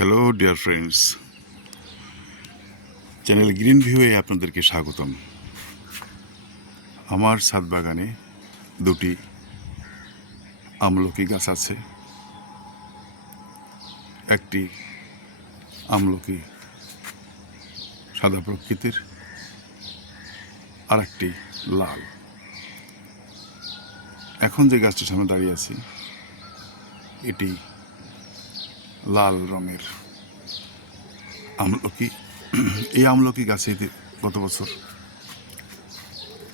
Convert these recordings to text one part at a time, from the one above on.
Hello dear friends channel green ভিউয়ে আপনাদেরকে স্বাগতম। আমার ছাদ বাগানে দুটি আমলকি গাছ আছে। একটি আমলকি সাদা প্রকৃতির আর একটি লাল। এখন যে গাছটির সামনে দাঁড়িয়ে আছি, এটি লাল রঙের আমলকি। এই আমলকি গাছে গত বছর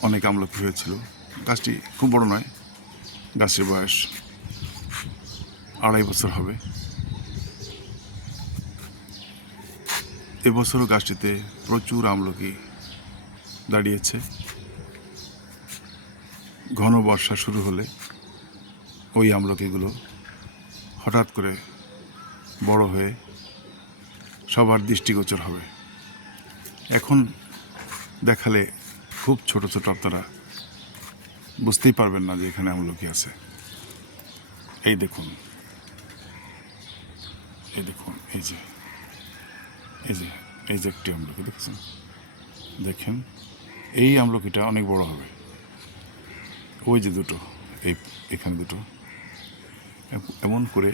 অনেক আমলকি হয়েছিল। গাছটি খুব বড় নয় গাছের বয়স আড়াই বছর হবে। এবছরও গাছটিতে প্রচুর আমলকি দাঁড়িয়েছে। ঘন বর্ষা শুরু হলে ওই আমলকিগুলো হঠাৎ করে বড় হয়ে সবার দৃষ্টিগোচর হবে। এখন দেখালে খুব ছোট ছোট আপনারা বুঝতেই পারবেন না যে এখানে আমলকি আছে। এই দেখুন। এই দেখুন, এই যে এই যে এই যে একটি আমলকি, দেখছেন? দেখেন, এই আমলকিটা অনেক বড় হবে। ওই যে দুটো, এই, এখানে দুটো। এমন করে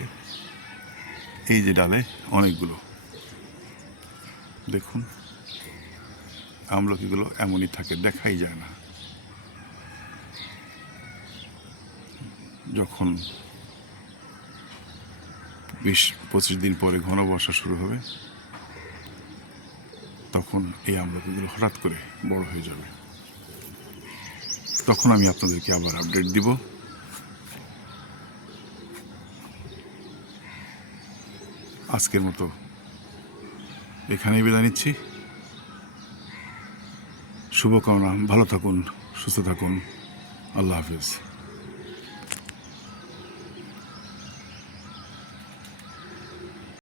এই যে ডালে অনেকগুলো। দেখুন, আমলকিগুলো এমনই থাকে, দেখাই যায় না। যখন বিশ, পঁচিশ দিন পরে ঘন বর্ষা শুরু হবে, তখন এই আমলকিগুলো হঠাৎ করে বড় হয়ে যাবে। তখন আমি আপনাদেরকে আবার আপডেট দিব। আজকের মতো। এখানেই বিদায় নিচ্ছি। শুভকামনা। ভালো থাকুন সুস্থ থাকুন। আল্লাহ হাফিজ।